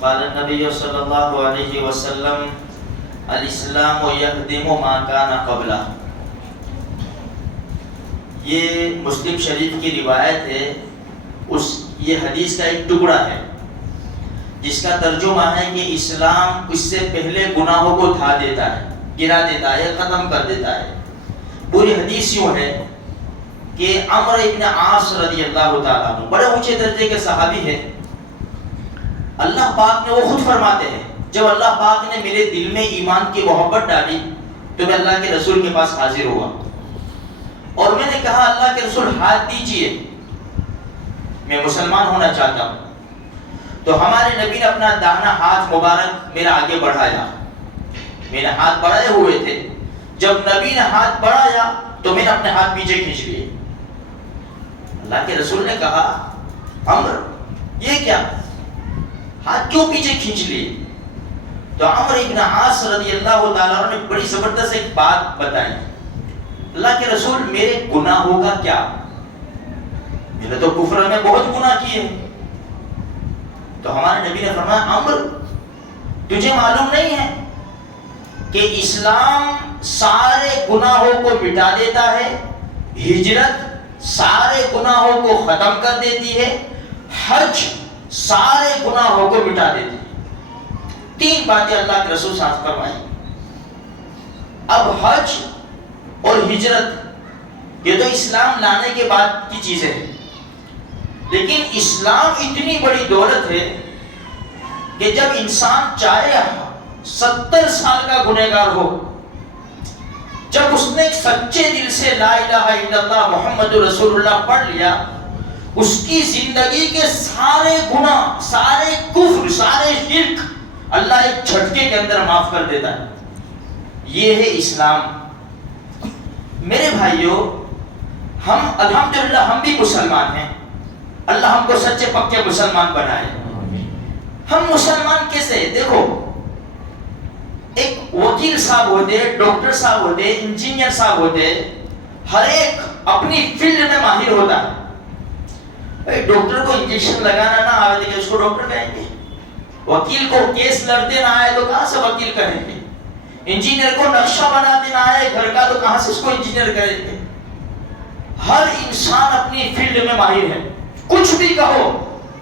قال النبی صلی اللہ علیہ وسلم الاسلام یہدم ما کان قبلہ. یہ مسلم شریف کی روایت ہے. یہ حدیث کا ایک ٹکڑا ہے جس کا ترجمہ ہے کہ اسلام اس سے پہلے گناہوں کو دھا دیتا ہے، گرا دیتا ہے، ختم کر دیتا ہے. پوری حدیث یوں ہے کہ عمرو ابن عاص رضی اللہ تعالیٰ عنہ بڑے اونچے درجے کے صحابی ہیں. اللہ پاک نے، وہ خود فرماتے ہیں، جب اللہ پاک نے میرے دل میں ایمان کی محبت ڈالی تو میں اللہ کے رسول کے پاس حاضر ہوا اور میں نے کہا اللہ کے رسول ہاتھ دیجئے، میں مسلمان ہونا چاہتا ہوں. تو ہمارے نبی نے اپنا داہنا ہاتھ مبارک میرا آگے بڑھایا. میں نے ہاتھ بڑھائے ہوئے تھے. جب نبی نے ہاتھ بڑھایا تو میں نے اپنے ہاتھ پیچھے کھینچ لیے. اللہ کے رسول نے کہا عمرو یہ کیا، ہاتھ کیوں پیچھے کھینچ لیے؟ تو عمرو ابن عاص رضی اللہ تعالیٰ عنہ نے بڑی زبردست ایک بات بتائی. اللہ کے رسول میرے گناہوں کا کیا، میں نے تو کفر میں بہت گناہ کیے. تو ہمارے نبی نے فرمایا عمرو تجھے معلوم نہیں ہے کہ اسلام سارے گناہوں کو مٹا دیتا ہے، ہجرت سارے گناہوں کو ختم کر دیتی ہے، حج سارے گناہوں کو مٹا دیتی ہے. 3 باتیں اللہ کے رسول صلی اللہ علیہ وسلم فرمائی. اب حج اور ہجرت یہ تو اسلام لانے کے بعد کی چیزیں ہیں، لیکن اسلام اتنی بڑی دولت ہے کہ جب انسان چاہے 70 سال کا گنہگار ہو، جب اس نے سچے دل سے لا الہ الا اللہ محمد رسول اللہ پڑھ لیا، اس کی زندگی کے سارے گناہ، سارے کفر، سارے شرک اللہ ایک جھٹکے کے اندر معاف کر دیتا ہے. یہ ہے اسلام. میرے بھائیوں، ہم الحمدللہ ہم بھی مسلمان ہیں. اللہ ہم کو سچے پکے مسلمان بنائے. ہم مسلمان کیسے؟ دیکھو، ایک وکیل صاحب ہوتے، ڈاکٹر صاحب ہوتے، انجینئر صاحب ہوتے، ہر ایک اپنی فیلڈ میں ماہر ہوتا ہے. ڈاکٹر کو انجیکشن لگانا نہ آئے تو اس کو ڈاکٹر کہیں گے. وکیل کو کیس لڑتے نہ آئے تو کہاں سے وکیل کہیں گے. انجینئر کو نقشہ بناتے نہ آئے گھر کا تو کہاں سے اس کو انجینئر کہیں گے. ہر انسان اپنی فیلڈ میں ماہر ہے. کچھ بھی کہو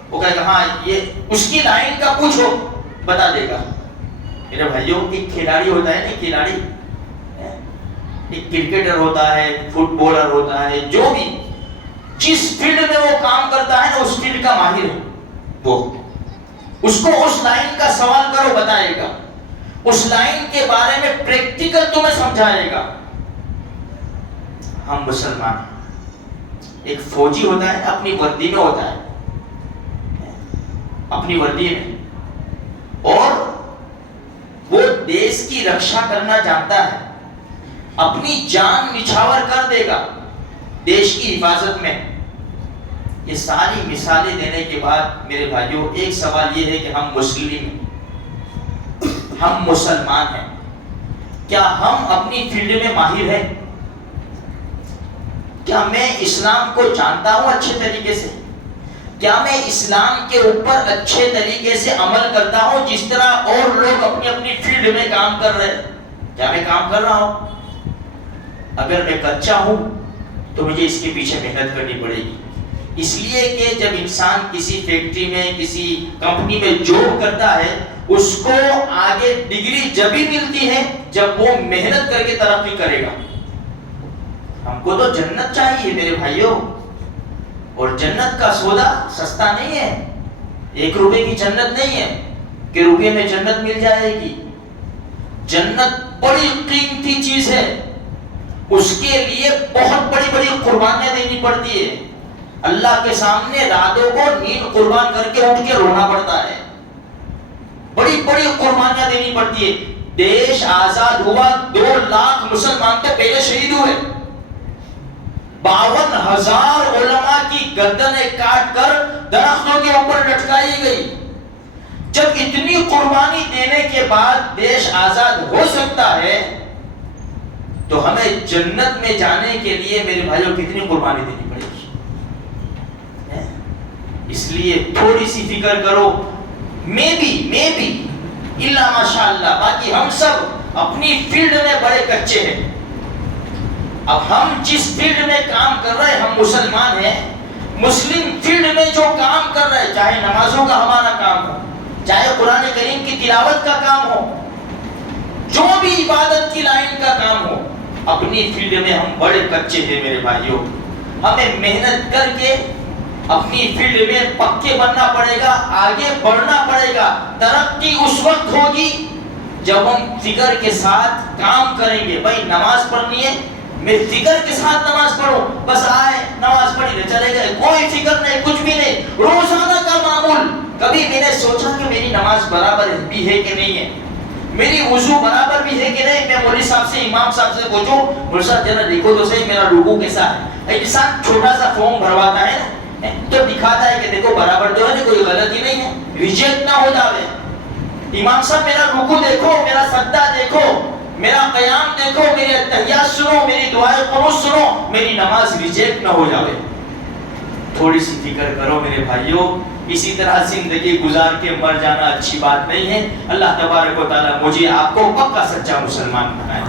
وہ کہے گا ہاں یہ اس کی لائن کا پوچھو بتا دے گا. میرے بھائیوں، ایک کھلاڑی ہوتا ہے نا، کھلاڑی ایک کرکٹر ہوتا ہے، فٹ بالر ہوتا ہے، جو بھی جس فیلڈ میں وہ کام کرتا ہے نا اس فیلڈ کا ماہر ہے. وہ اس کو اس لائن کا سوال کرو بتائے گا، اس لائن کے بارے میں پریکٹیکل تمہیں سمجھائے گا. ہم مسلمان ہیں. ایک فوجی ہوتا ہے اپنی وردی میں ہوتا ہے، اپنی وردی میں، اور وہ دیش کی رکشا کرنا جانتا ہے، اپنی جان نچھاور کر دے گا دیش کی حفاظت میں. یہ ساری مثالیں دینے کے بعد میرے بھائیوں ایک سوال یہ ہے کہ ہم مسلم ہیں، ہم مسلمان ہیں، کیا ہم اپنی فیلڈ میں ماہر ہیں؟ کیا میں اسلام کو جانتا ہوں اچھے طریقے سے؟ کیا میں اسلام کے اوپر اچھے طریقے سے عمل کرتا ہوں جس طرح اور لوگ اپنی اپنی فیلڈ میں کام کر رہے ہیں؟ کیا میں کام کر رہا ہوں؟ اگر میں کچا ہوں تو مجھے اس کے پیچھے محنت کرنی پڑے گی. اس لیے کہ جب انسان کسی فیکٹری میں، کسی کمپنی میں جاب کرتا ہے، اس کو آگے ڈگری جب ہی ملتی ہے جب وہ محنت کر کے ترقی کرے گا. ہم کو تو جنت چاہیے میرے بھائیوں، اور جنت کا سودا سستا نہیں ہے. 1 روپے کی جنت نہیں ہے کہ روپے میں جنت مل جائے گی. جنت بڑی قیمتی چیز ہے، اس کے لیے بہت بڑی بڑی قربانیاں دینی پڑتی ہے. اللہ کے سامنے راتوں کو نیند قربان کر کے اٹھ کے رونا پڑتا ہے. بڑی بڑی قربانیاں دینی پڑتی ہے. دیش آزاد ہوا، 2 لاکھ مسلمان تو پہلے شہید ہوئے. 52,000 علماء کی گردنیں کاٹ کر درختوں کے اوپر لٹکائی گئی. جب اتنی قربانی دینے کے بعد دیش آزاد ہو سکتا ہے تو ہمیں جنت میں جانے کے لیے میرے بھائیوں کتنی قربانی دینی پڑے گی. اس لیے تھوڑی سی فکر کرو. میں بھی الا ماشاء اللہ، باقی ہم سب اپنی فیلڈ میں بڑے کچے ہیں. اب ہم جس فیلڈ میں کام کر رہے ہیں، ہم مسلمان ہیں، مسلم فیلڈ میں جو کام کر رہے ہیں، چاہے نمازوں کا ہمارا کام ہو، چاہے قرآن کریم کی تلاوت کا کام ہو، جو بھی عبادت کی لائن کا کام ہو، اپنی فیلڈ میں ہم بڑے کچے ہیں میرے بھائیوں. ہمیں محنت کر کے اپنی فیلڈ میں پکے بننا پڑے گا، آگے بڑھنا پڑے گا. ترقی اس وقت ہوگی جب ہم فکر کے ساتھ کام کریں گے. بھائی نماز پڑھنی ہے، میں فکر کے ساتھ نماز پڑھوں، بس آئے نماز پڑھی نہ چلے گئے، کوئی فکر نہیں، کچھ بھی نہیں. روزانہ کا معمول. کبھی میں نے سوچا کہ میری نماز برابر بھی ہے کہ نہیں ہے، میری وضو برابر بھی ہے کہ نہیں. میں مولوی صاحب سے، امام صاحب سے پوچھوں، مولوی صاحب ذرا دیکھو تو صحیح میرا رکوع کیسا ہے. انسان چھوٹا سا فارم بھرواتا ہے تو دکھاتا ہے کہ دیکھو برابر تو ہے، کوئی غلطی نہیں ہے، ریجیکٹ نہ ہو جاوے. امام صاحب میرا رکوع دیکھو، میرا سجدہ دیکھو، میرا قیام دیکھو، میری اتحیات سنو، میری دعائیں قنوت سنو، میری نماز ریجیکٹ نہ ہو جاوے. تھوڑی سی فکر کرو میرے بھائیوں. اسی طرح زندگی گزار کے مر جانا اچھی بات نہیں ہے. اللہ تبارک و تعالیٰ مجھے آپ کو پکا سچا مسلمان بنائے.